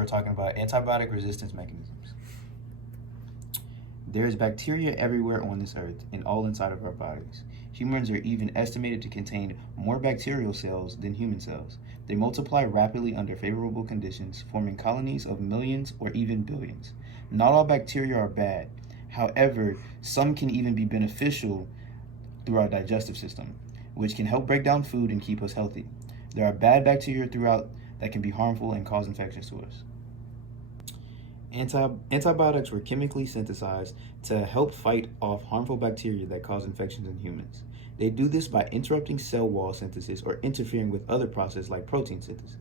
We're talking about antibiotic resistance mechanisms. There is bacteria everywhere on this earth and all inside of our bodies. Humans are even estimated to contain more bacterial cells than human cells. They multiply rapidly under favorable conditions, forming colonies of millions or even billions. Not all bacteria are bad. However, some can even be beneficial through our digestive system, which can help break down food and keep us healthy. There are bad bacteria throughout that can be harmful and cause infections to us. Antibiotics were chemically synthesized to help fight off harmful bacteria that cause infections in humans. They do this by interrupting cell wall synthesis or interfering with other processes like protein synthesis.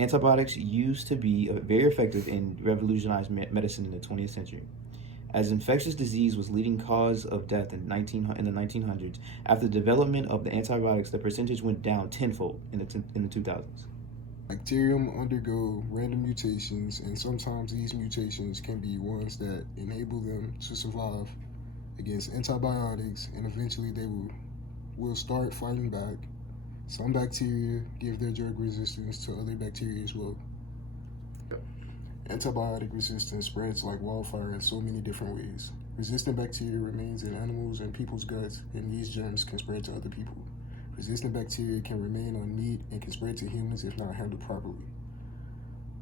Antibiotics used to be very effective and revolutionized medicine in the 20th century. As infectious disease was leading cause of death in the 1900s, after the development of the antibiotics, the percentage went down tenfold in the 2000s. Bacterium undergo random mutations, and sometimes these mutations can be ones that enable them to survive against antibiotics, and eventually they will start fighting back. Some bacteria give their drug resistance to other bacteria as well. Antibiotic resistance spreads like wildfire in so many different ways. Resistant bacteria remains in animals and people's guts, and these germs can spread to other people. Resistant bacteria can remain on meat and can spread to humans if not handled properly.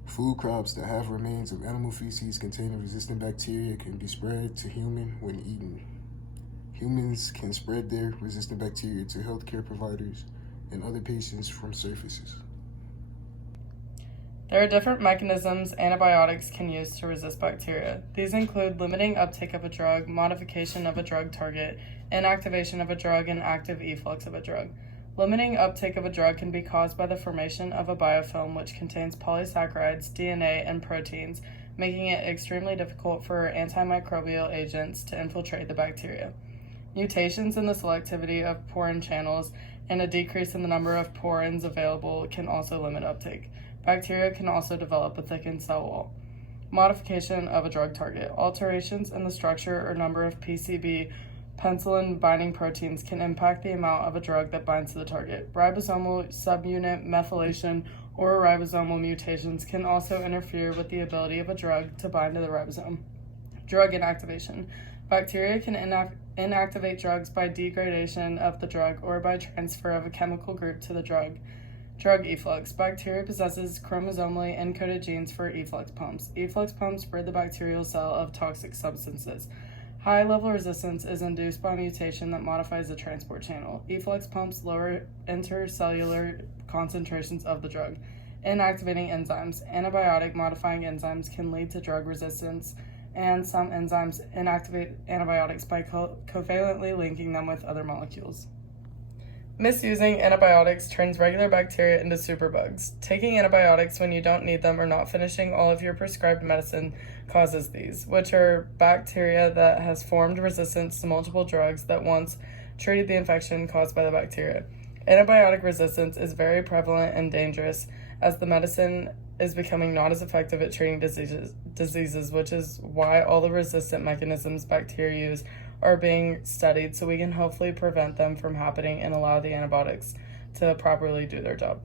Food crops that have remains of animal feces containing resistant bacteria can be spread to human when eaten. Humans can spread their resistant bacteria to healthcare providers and other patients from surfaces. There are different mechanisms antibiotics can use to resist bacteria. These include limiting uptake of a drug, modification of a drug target, inactivation of a drug, and active efflux of a drug. Limiting uptake of a drug can be caused by the formation of a biofilm which contains polysaccharides, DNA, and proteins, making it extremely difficult for antimicrobial agents to infiltrate the bacteria. Mutations in the selectivity of porin channels and a decrease in the number of porins available can also limit uptake. Bacteria can also develop a thickened cell wall. Modification of a drug target. Alterations in the structure or number of PCB penicillin binding proteins can impact the amount of a drug that binds to the target. Ribosomal subunit methylation or ribosomal mutations can also interfere with the ability of a drug to bind to the ribosome. Drug inactivation. Bacteria can inactivate drugs by degradation of the drug or by transfer of a chemical group to the drug. Drug efflux. Bacteria possesses chromosomally encoded genes for efflux pumps. Efflux pumps rid the bacterial cell of toxic substances. High-level resistance is induced by a mutation that modifies the transport channel. Efflux pumps lower intercellular concentrations of the drug. Inactivating enzymes. Antibiotic-modifying enzymes can lead to drug resistance, and some enzymes inactivate antibiotics by covalently linking them with other molecules. Misusing antibiotics turns regular bacteria into superbugs. Taking antibiotics when you don't need them or not finishing all of your prescribed medicine causes these, which are bacteria that has formed resistance to multiple drugs that once treated the infection caused by the bacteria. Antibiotic resistance is very prevalent and dangerous as the medicine is becoming not as effective at treating diseases, which is why all the resistant mechanisms bacteria use are being studied so we can hopefully prevent them from happening and allow the antibiotics to properly do their job.